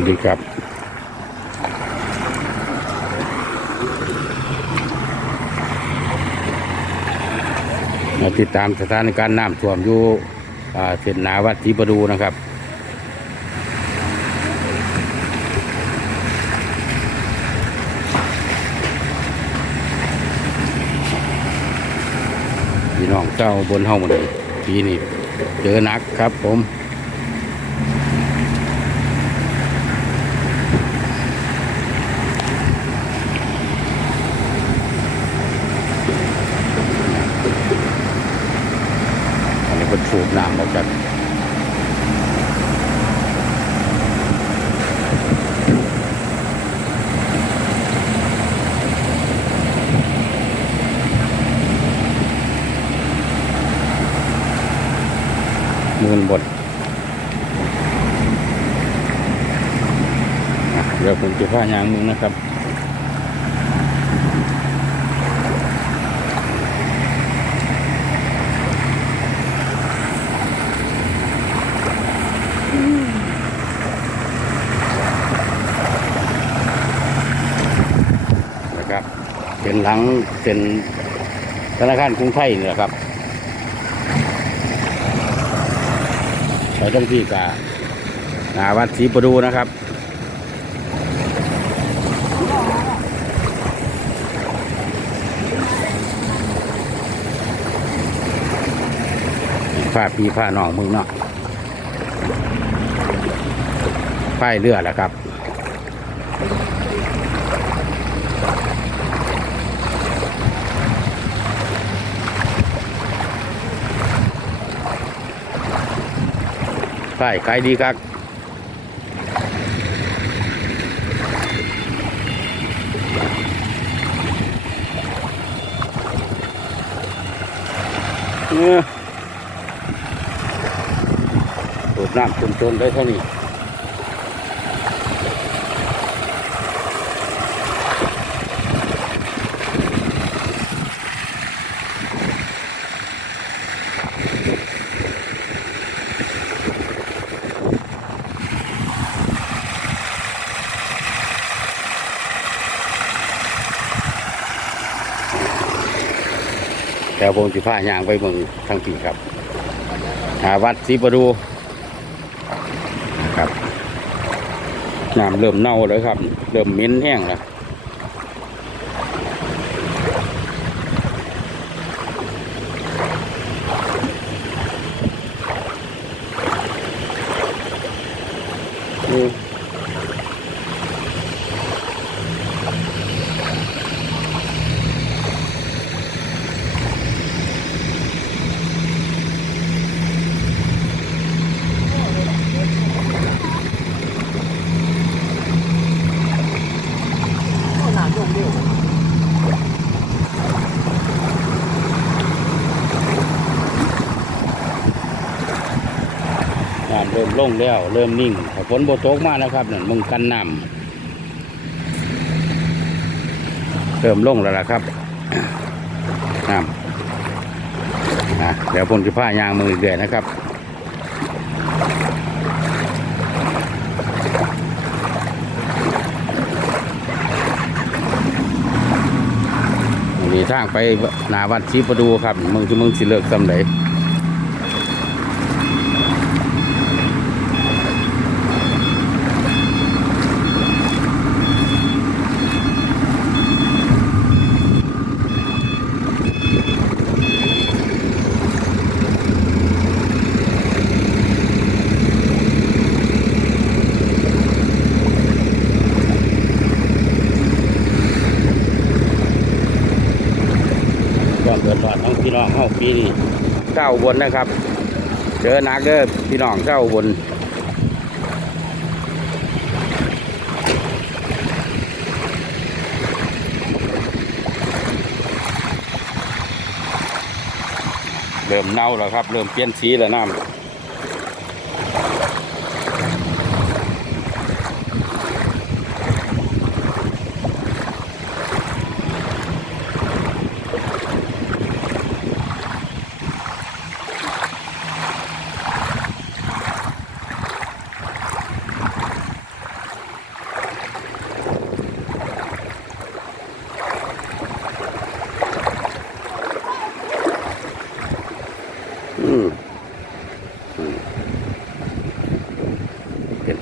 วัสดีครับติดตามสถานการณ์น้ำท่วมอยู่เส้นนาวัดศรีประดูนะครับพี่น้องเจ้าบนห้องมันปีนี้เจอหนักครับผม อัน นี้ำออกจากมูลบดเดี๋ยวผมจะพายางมึงนะครับ เป็นหลังเป็นธนาคารกรุงไทยนี่แหละครับไปต้องที่กาหนาวัดศรีประดูนะครับผ้าพีผ้าหนองมึงเนาะป้ายเรือแหละครับ ใช่ขายดีครับเนี่ยตูดน้ำจนๆได้เท่านี้ แต่ผมจะพายางไปเมืองทางปีครับ หาวัดศรีประดูนะครับน้ำเริ่มเน่าแล้วครับ เริ่มเหม็นแห้งแล้วอืม น้ำเริ่มลงแล้ว เริ่มนิ่งถ้าฝนโบตกมากนะครับนั่นมึงกันน้ำเริ่มลงแล้วล่ะครับน้ำนะเดี๋ยวผมจะพายางมือเดือยนะครับ มีทางไปหนาวัดชีประดูครับมึงที่มึงสิเลิกสำไหน ดือดร้อนของพี่น้องเฮาปีนี้เก้าบนนะครับ เจอหนักเด้อพี่น้องเก้าบนเริ่มเน่าแล้วครับ เริ่มเปลี่ยนสีแล้วน้ำม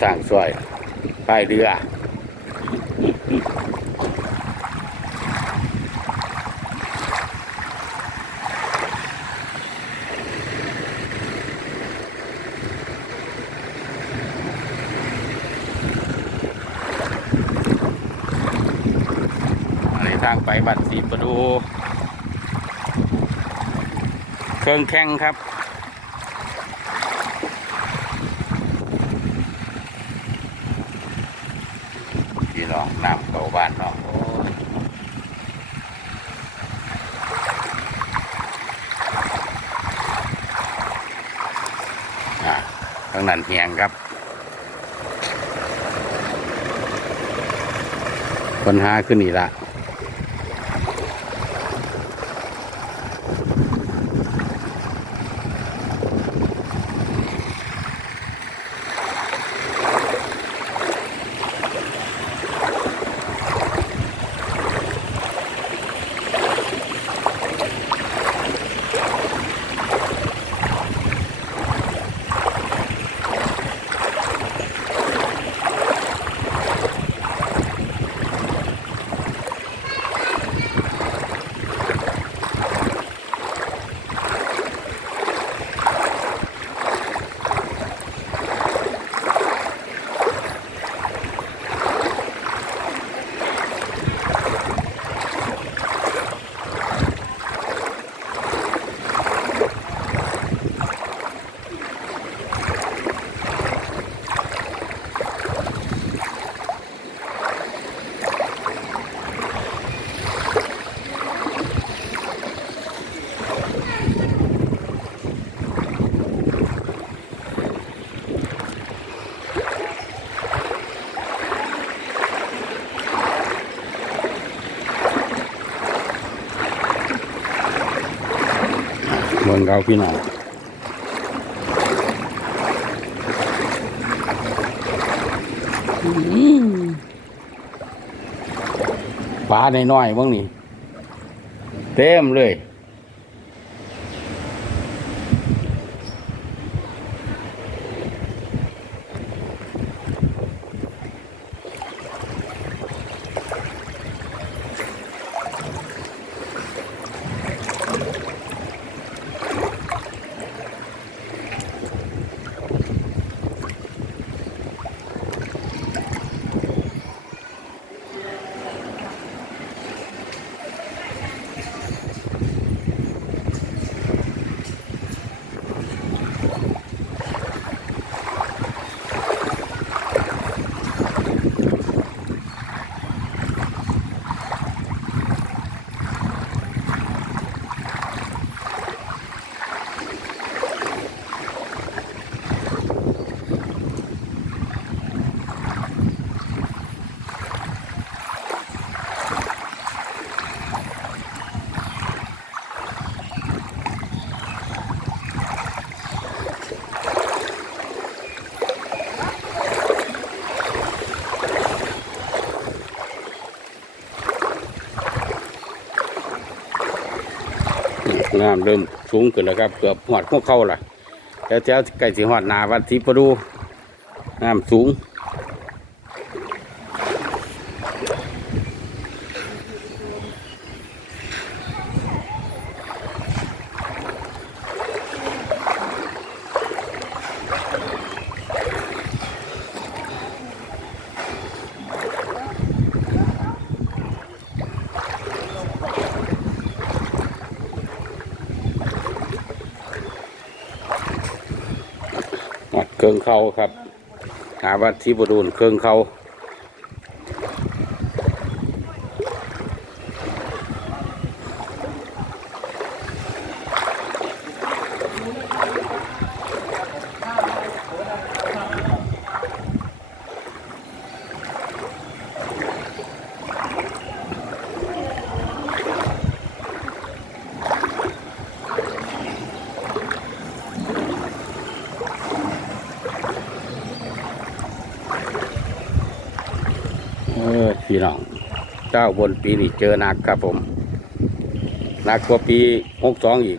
ทางซอยพายเรืออันทางไปบัตรสีประดู เครื่องแข้งครับ พี่ น้องน้ำเข้าบ้านเนาะโอ้ยอะข้างนั้นเฮียงครับ ปัญหาขึ้นนี่ละ เมืองเราพี่น้องปลาในน้อยบ้างนี่ เต็มเลย น้ำเริ่มสูงขึ้นแล้วครับเกือบหอดพวกเขาล่ะแถวๆใกล้สิหอดหนาวัดศรีประดูน้ำสูง เครื่องเขาครับหาวัดศรีประดูนเครื่องเขา ออพี่น้อง เจ้าบนปีนี้เจอหนักครับผมหนักกว่าปีหกสองอีก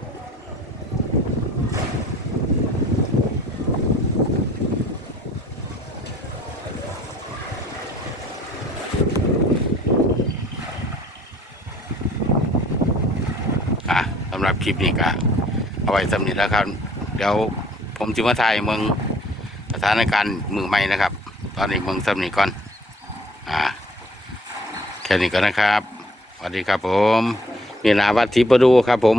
อะสำหรับคลิปนี้ก็เอาไว้สำนิดแล้วครับ เดี๋ยวผมจิมาไทยเมืองสถานการณ์มือใหม่นะครับ ตอนนี้เมืองสำนิก่อน แค่นี้ก็นะครับสวัสดีครับผมมีนาวัดทิประดูครับผม